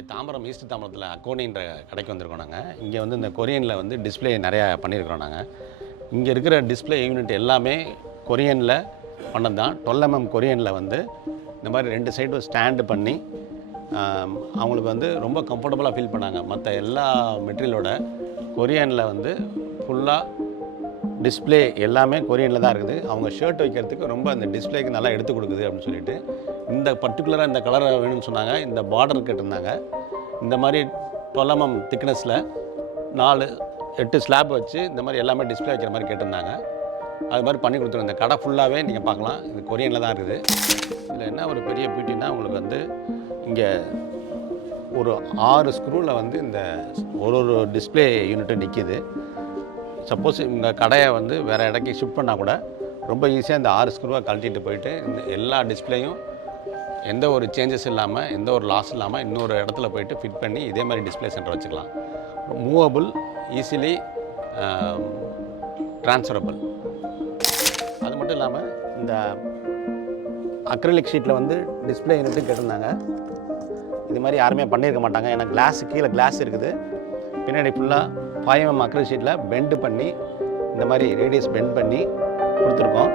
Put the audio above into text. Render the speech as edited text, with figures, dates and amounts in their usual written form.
இங்கே தாம்பரம் ஈஸ்ட் தாம்பரத்தில் அக்கோனின்ற கடைக்கு வந்திருக்கோம் நாங்கள். இங்கே வந்து இந்த கொரியனில் வந்து டிஸ்பிளே நிறையா பண்ணியிருக்கிறோம் நாங்கள். இங்கே இருக்கிற டிஸ்பிளே யூனிட் எல்லாமே கொரியனில் பண்ணது தான். 12mm கொரியனில் வந்து இந்த மாதிரி 2 சைடும் ஸ்டாண்டு பண்ணி அவங்களுக்கு வந்து ரொம்ப கம்ஃபர்டபுளாக ஃபீல் பண்ணாங்க. மற்ற எல்லா மெட்டீரியலோட கொரியனில் வந்து ஃபுல்லாக டிஸ்பிளே எல்லாமே கொரியனில் தான் இருக்குது. அவங்க ஷர்ட் வைக்கிறதுக்கு ரொம்ப அந்த டிஸ்பிளேக்கு நல்லா எடுத்து கொடுக்குது அப்படின்னு சொல்லிட்டு இந்த பர்டிகுலராக இந்த கலரை வேணும்னு சொன்னாங்க. இந்த பார்டர் கேட்டிருந்தாங்க. இந்த மாதிரி 12mm திக்னஸில் 8 ஸ்லாப் வச்சு இந்த மாதிரி எல்லாமே டிஸ்பிளே வைக்கிற மாதிரி கேட்டிருந்தாங்க. அது மாதிரி பண்ணி கொடுத்துருவோம். இந்த கடை ஃபுல்லாகவே நீங்கள் பார்க்கலாம், இது கொரியனில் தான் இருக்குது. இதில் என்ன ஒரு பெரிய பியூட்டின்னா உங்களுக்கு வந்து இங்கே ஒரு 6 ஸ்க்ரூவில் வந்து இந்த ஒரு டிஸ்பிளே யூனிட்டும் நிற்கிது. சப்போஸ் உங்கள் கடையை வந்து வேறு இடத்துக்கு ஷிஃப்ட் பண்ணால் கூட ரொம்ப ஈஸியாக இந்த 6 ஸ்க்ரூவை கழட்டிட்டு போயிட்டு இந்த எல்லா டிஸ்பிளேயும் எந்த ஒரு சேஞ்சஸ் இல்லாமல், எந்த ஒரு லாஸ் இல்லாமல் இன்னொரு இடத்துல போயிட்டு ஃபிட் பண்ணி இதே மாதிரி டிஸ்பிளே சென்டர் வச்சுக்கலாம். Movable, easily transferable. அது மட்டும் இல்லாமல் இந்த அக்ரிலிக் ஷீட்டில் வந்து டிஸ்பிளே யூனிட்டும் கேட்டிருந்தாங்க. இது மாதிரி யாருமே பண்ணியிருக்க மாட்டாங்க. ஏன்னா கீழே கிளாஸ் இருக்குது. பின்னாடி ஃபுல்லாக 5mm அக்ரிலிக் ஷீட்டில் பெண்டு பண்ணி இந்த மாதிரி ரேடியஸ் பெண்ட் பண்ணி கொடுத்துருக்கோம்.